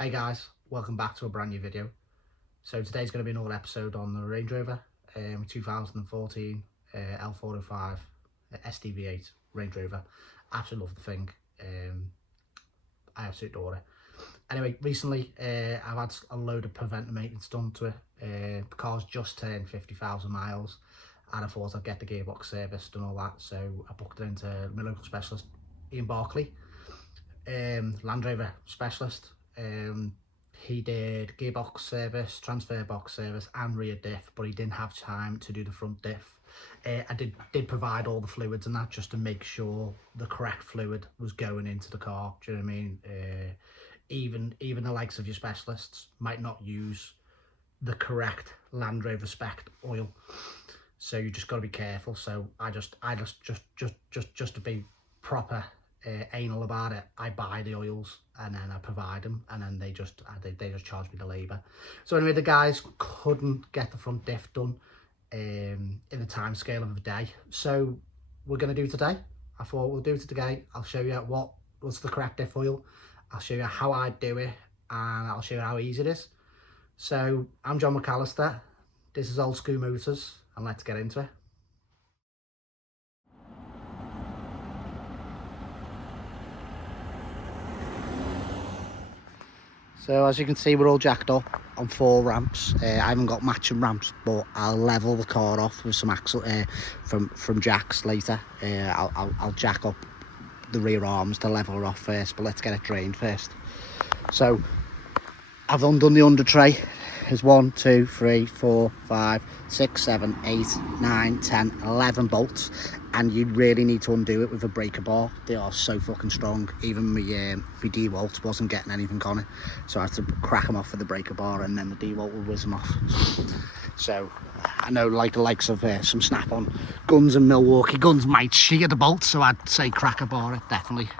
Hey guys, welcome back to a brand new video. So today's going to be another episode on the Range Rover 2014 L405 SDV8 Range Rover. Absolutely love the thing. I absolutely adore it. Anyway, recently I've had a load of preventive maintenance done to it. The car's just turned 50,000 miles and I thought I'd get the gearbox serviced and all that, so I booked it into my local specialist, Ian Barkley, Land Rover specialist. He did gearbox service, transfer box service and rear diff, but he didn't have time to do the front diff. I did provide all the fluids and that, just to make sure the correct fluid was going into the car. Do you know what I mean? Even the likes of your specialists might not use the correct Land Rover spec oil, so you just got to be careful. So I just to be proper anal about it, I buy the oils and then I provide them, and then they just charge me the labour. So anyway, the guys couldn't get the front diff done in the time scale of a day, so we're going to do it today. I thought we'll do it today. I'll show you what's the correct diff oil, I'll show you how I do it, and I'll show you how easy it is. So I'm John McAllister, this is Old School Motors, and let's get into it. So as you can see, we're all jacked up on 4 ramps. I haven't got matching ramps, but I'll level the car off with some axle from jacks later. I'll jack up the rear arms to level her off first, but let's get it drained first. So I've undone the under tray. There's 1, 2, 3, 4, 5, 6, 7, 8, 9, 10, 11 bolts, and you really need to undo it with a breaker bar. They are so fucking strong. Even my DeWalt wasn't getting anything on it, so I had to crack them off with the breaker bar, and then the DeWalt will whiz them off. So I know, like the likes of some Snap-on guns and Milwaukee guns might shear the bolts, so I'd say crack a bar it definitely.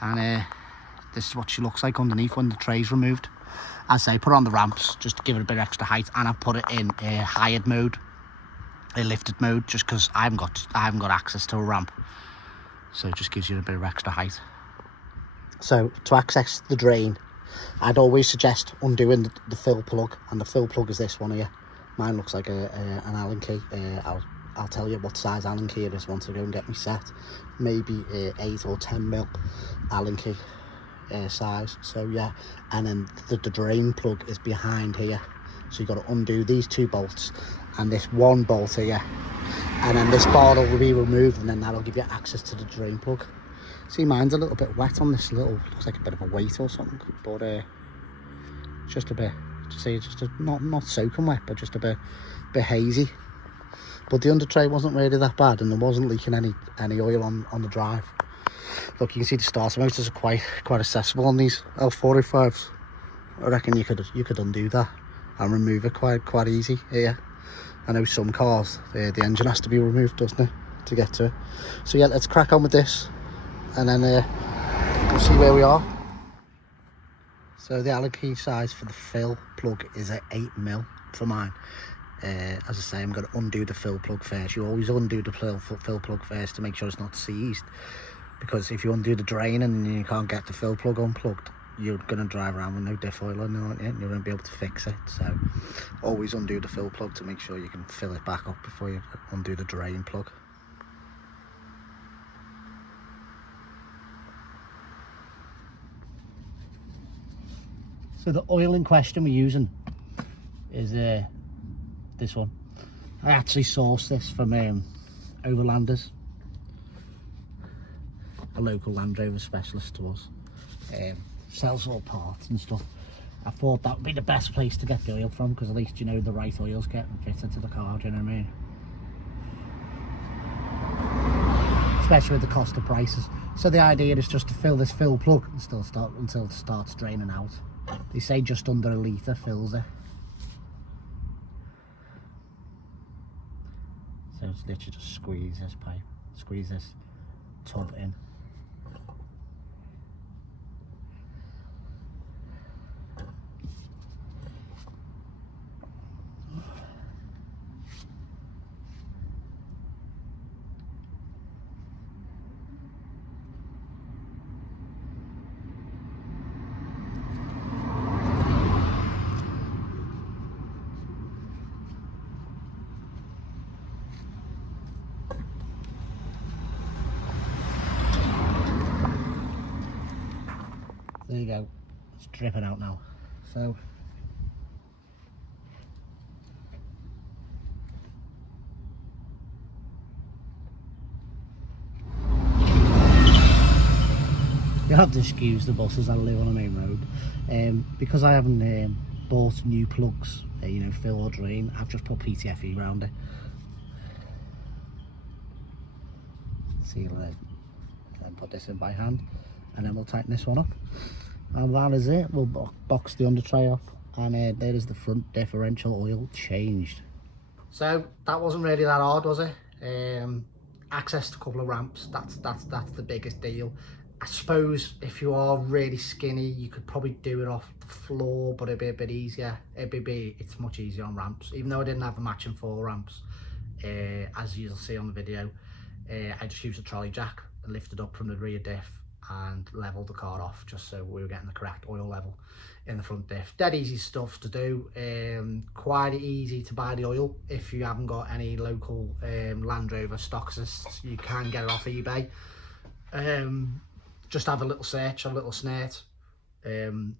And this is what she looks like underneath when the tray's removed. I say put her on the ramps just to give it a bit extra height, and I put it in a hired mode, a lifted mode, just because I haven't got access to a ramp, so it just gives you a bit of extra height. So to access the drain, I'd always suggest undoing the fill plug, and the fill plug is this one here. Mine looks like an Allen key. I'll tell you what size Allen key it is once I go and get me set. Maybe 8 or 10 mil Allen key size. So yeah, and then the drain plug is behind here, so you've got to undo these 2 bolts and this 1 bolt here, and then this bar will be removed, and then that'll give you access to the drain plug. See, mine's a little bit wet on this little, looks like a bit of a weight or something, but just a bit, not soaking wet, but just a bit hazy. But the under tray wasn't really that bad, and there wasn't leaking any oil on the drive. Look, you can see the starter motors are quite accessible on these L405s. I reckon you could undo that and remove it quite easy here. I know some cars, the engine has to be removed, doesn't it, to get to it. So yeah, let's crack on with this, and then we'll see where we are. So the Allen key size for the fill plug is at 8 mil for mine. As I say, I'm going to undo the fill plug first. You always undo the fill plug first to make sure it's not seized, because if you undo the drain and you can't get the fill plug unplugged, you're going to drive around with no diff oil in, aren't you? And you won't be able to fix it. So always undo the fill plug to make sure you can fill it back up before you undo the drain plug. So the oil in question we're using is this one. I actually sourced this from Overlanders, a local Land Rover specialist to us. Sells all parts and stuff. I thought that would be the best place to get the oil from, because at least you know the right oil's getting fitted to the car, do you know what I mean? Especially with the cost of prices. So the idea is just to fill this fill plug and until it starts draining out. They say just under a litre fills it. So it's literally just squeeze this pipe, squeeze this tub in. there you go, it's dripping out now. So you have to excuse the buses, I live on a main road. Because I haven't bought new plugs, you know, fill or drain, I've just put PTFE around it. See, then put this in by hand, and then we'll tighten this one up. And that is it. We'll box the under tray off, and there is the front differential oil changed. So that wasn't really that hard, was it? Access to a couple of ramps, that's the biggest deal. I suppose if you are really skinny, you could probably do it off the floor, but it'd be a bit easier. It's much easier on ramps, even though I didn't have the matching 4 ramps. As you'll see on the video, I just used a trolley jack and lifted up from the rear diff and leveled the car off, just so we were getting the correct oil level in the front diff. Dead easy stuff to do. Quite easy to buy the oil if you haven't got any local Land Rover stockists. You can get it off eBay. Just have a little search, a little snort.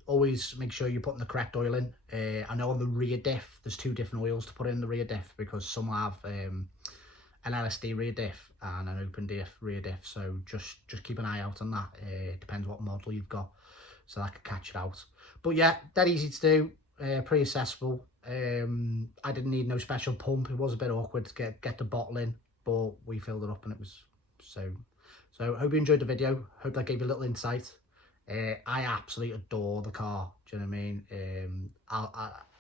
Always make sure you're putting the correct oil in. I know on the rear diff there's 2 different oils to put in the rear diff, because some have an LSD rear diff and an open diff rear diff, so just keep an eye out on that. It depends what model you've got, so that could catch it out. But yeah, that easy to do, pretty accessible. I didn't need no special pump. It was a bit awkward to get the bottle in, but we filled it up and it was so hope you enjoyed the video. Hope that gave you a little insight. I absolutely adore the car, do you know what I mean?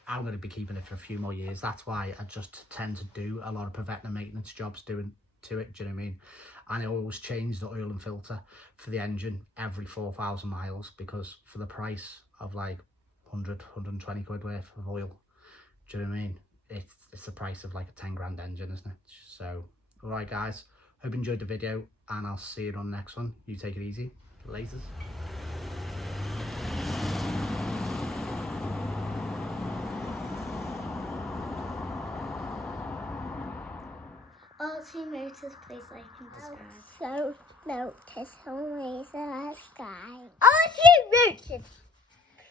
I'm going to be keeping it for a few more years. That's why I just tend to do a lot of preventive maintenance jobs doing to it, do you know what I mean? And I always change the oil and filter for the engine every 4,000 miles, because for the price of like 120 quid worth of oil, do you know what I mean? It's the price of like a 10 grand engine, isn't it? So, all right guys, hope you enjoyed the video, and I'll see you on the next one. You take it easy. Laters. All2 Motors, please like and subscribe. So notice always the sky. All2 Motors,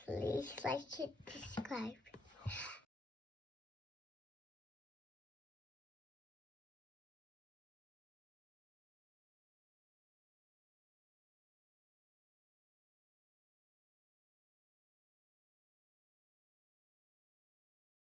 please like and subscribe.